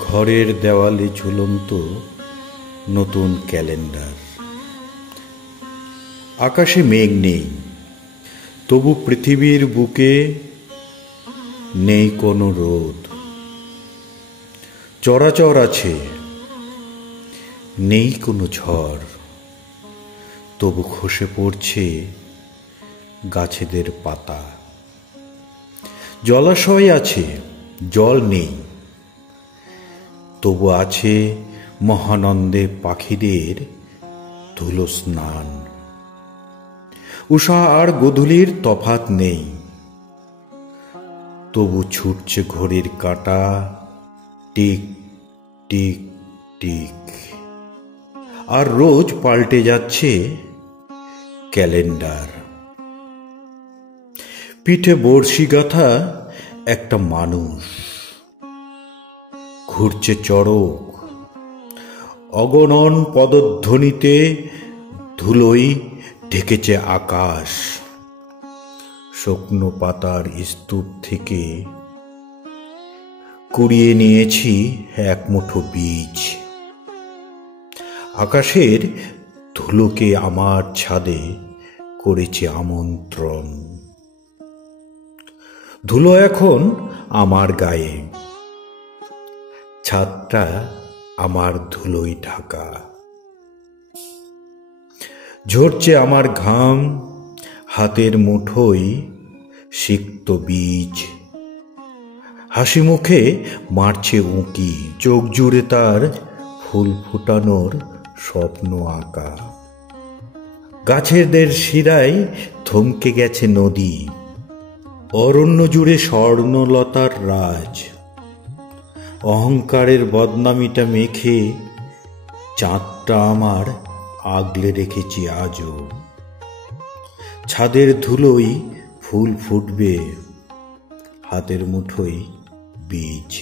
ঘরের দেওয়ালে ঝুলন্ত নতুন ক্যালেন্ডার। আকাশে মেঘ নেই, তবু পৃথিবীর বুকে নেই কোনো রোদ। চরাচর আছে, নেই কোনো ঝড়, তবু খসে পড়ছে গাছেদের পাতা। জলাশয় আছে, জল নেই, তবু আছে মহানন্দে পাখিদের ধুলো স্নান। উষা আর গোধূলির তফাৎ নেই, তবু ছুটছে ঘড়ির কাঁটা টিক টিক টিক। আর রোজ পাল্টে যাচ্ছে ক্যালেন্ডার। পিঠে বড়শি গাঁথা একটা মানুষ, ঘুরছে চড়ক, অগণন পদধ্বনিতে ধুলোই ঢেকেছে আকাশ। শুকনো পাতার স্তূপ থেকে কুড়িয়ে নিয়েছি এক মুঠো বীজ। আকাশের ধুলোকে আমার ছাদে করেছে আমন্ত্রণ। ধুলো এখন আমার গায়ে, ছাদটা আমার ধুলোয় ঢাকা। ঝরছে আমার ঘাম, হাতের মুঠোয় সিক্ত বীজ। হাসি মুখে মারছে উঁকি, চোখ জুড়ে তার ফুল ফুটানোর স্বপ্ন আঁকা। গাছেদের শিরায় থমকে গেছে নদী, অরণ্য জুড়ে স্বর্ণলতার রাজ। অহংকারের বদনামিটা মেখে চাঁদটা আমার আগলে রেখেছি আজও। ছাদের ধুলোই ফুল ফুটবে, হাতের মুঠোয় বীজ।